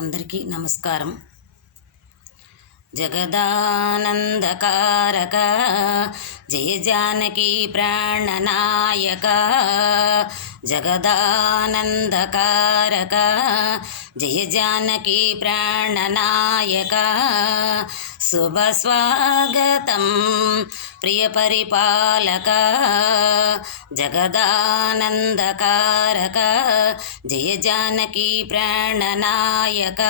అందరికీ నమస్కారం. జగదానందకారక జయ జానకి ప్రాణనాయక, జగదానందకారక జయ జానకి ప్రాణనాయక, శుభ స్వాగతం ప్రియ పరిపాలక, జగదానందకారక జయ జానకి ప్రాణనాయక.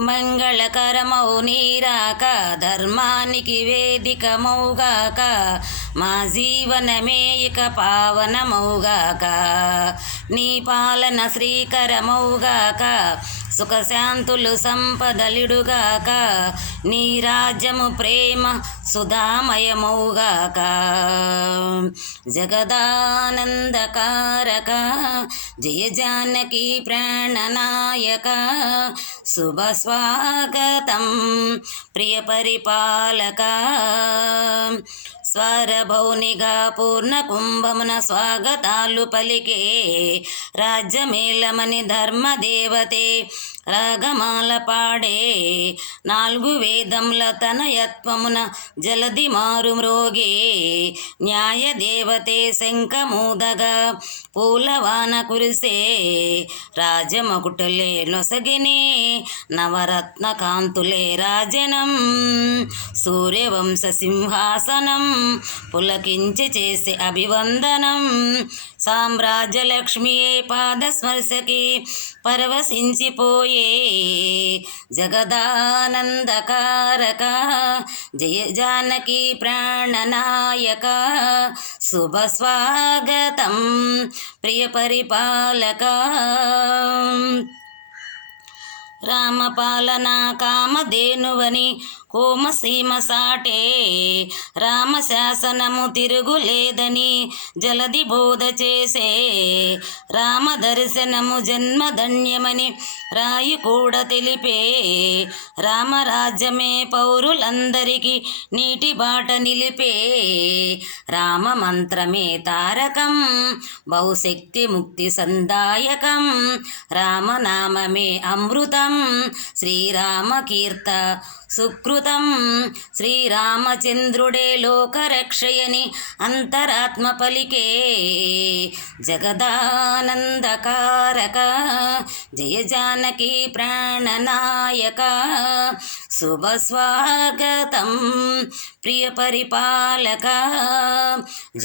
మంగళకరమౌ నీరాక, ధర్మానికి వేదికమౌగాక, మా జీవనమే ఇక పావనమౌగాక, నీ పాలన శ్రీకరమౌగాక, సుఖశాంతులు సంపదలిడుగాక, నీ రాజ్యము ప్రేమ సుధామయమౌగాక, జగదానందకారక జయ జానకి ప్రాణనాయక, శుభ స్వాగతం ప్రియ పరిపాలక. స్వరభౌనిగా పూర్ణ కుంభమున స్వాగతాలు పలికే రాజ్యమేలమని ధర్మదేవతే రాగమాల పాడే, నాలుగు వేదముల తనయత్వమున జలది మారు మ్రోగే, న్యాయదేవతే శంఖమూదగా పూలవాన కురిసే, రాజమకుటులే నొసగినే నవరత్న కాంతులే రాజనం, సూర్యవంశ సింహాసనం పులకించి చేసే అభివందనం, సామ్రాజ్యలక్ష్మియే పాదస్పర్శకి పరవశించిపోయే, జగదానందకారక జయ జానకి ప్రాణనాయక, శుభ స్వాగతం ప్రియ పరిపాలక. రామపాలన కామధేనువని కోమసీమ సాటే, రామశాసనము తిరుగులేదని జలది బోధ చేసే, రామ దర్శనము జన్మధన్యమని రాయి కూడా తెలిపే, రామరాజ్యమే పౌరులందరికీ నీటి బాట నిలిపే, రామ మంత్రమే తారకం బహుశక్తి ముక్తి సందాయకం, రామనామమే అమృతం శ్రీరామ కీర్త సుకృతం, శ్రీరామచంద్రుడే లోకరక్షయని అంతరాత్మ పలికే, జగదానందకారక జయ జానకి ప్రాణనాయక, శుభ స్వాగతం ప్రియ పరిపాలక,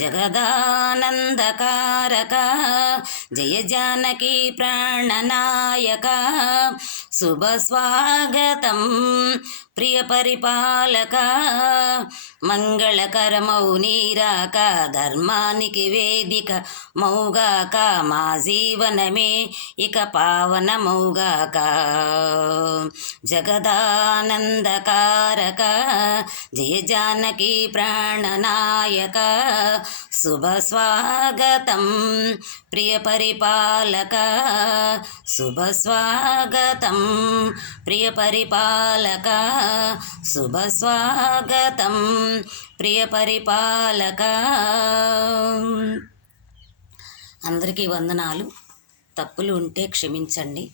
జగదానందకారక జయ జానకి ప్రాణనాయక, శుభ స్వాగతం ప్రియ పరిపాలక. మంగళకరమౌ నీరాక, ధర్మానికి వేదిక మౌగాక, మా జీవనమే ఇక పావనమౌగాక, జగదానందకారక జయ జానకి ప్రాణనాయక, శుభ స్వాగతం ప్రియ పరిపాలక, శుభ స్వాగతం ప్రియ పరిపాలక, శుభ స్వాగతం ప్రియ పరిపాలక. అందరికీ వందనాలు. తప్పులు ఉంటే క్షమించండి.